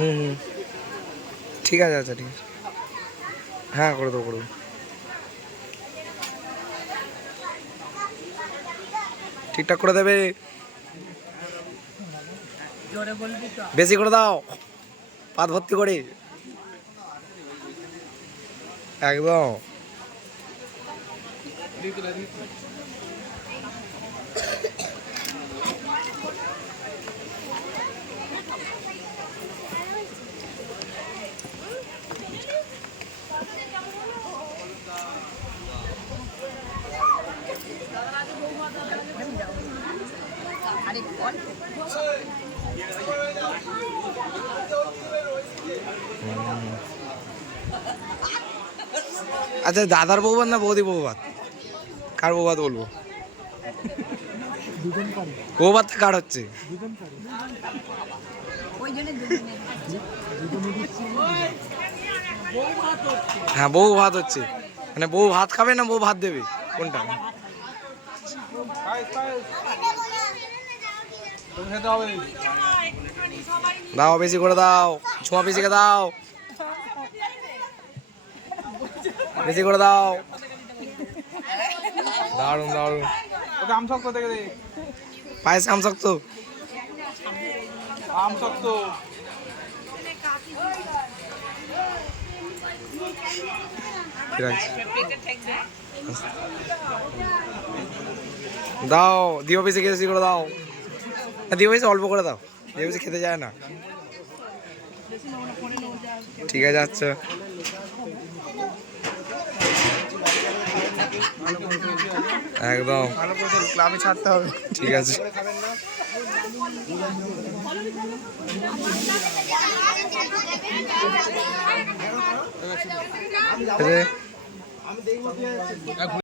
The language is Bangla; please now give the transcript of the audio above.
হুম হুম ঠিক আছে, আচ্ছা ঠিক আছে, হ্যাঁ করে দেবো, করে দেবো, ঠিকঠাক করে দেবে, বেশি করে দাও, পাত ভর্তি করে একদম। আচ্ছা দাদার বউ ভাত না বৌদি বউ ভাত, কার বউ ভাত বলবো? বউ ভাতটা কার হচ্ছে? হ্যাঁ বউ ভাত হচ্ছে, মানে বউ ভাত খাবে না বউ ভাত দেবে, কোনটা? দাও বেশি করে দাও, ছোঁয়া বেশিকে দাও, বেশি করে দাও, দারুন দারুন, পায়েস আম শক্ত, আম শক্ত, দাও দিও বেশি বেশি করে দাও, দিও বেশি অল্প করে দাও, দিও বেশি খেতে যায় না। ঠিক আছে আচ্ছা, একদম ক্লাবে ছাড়তে হবে, ঠিক আছে।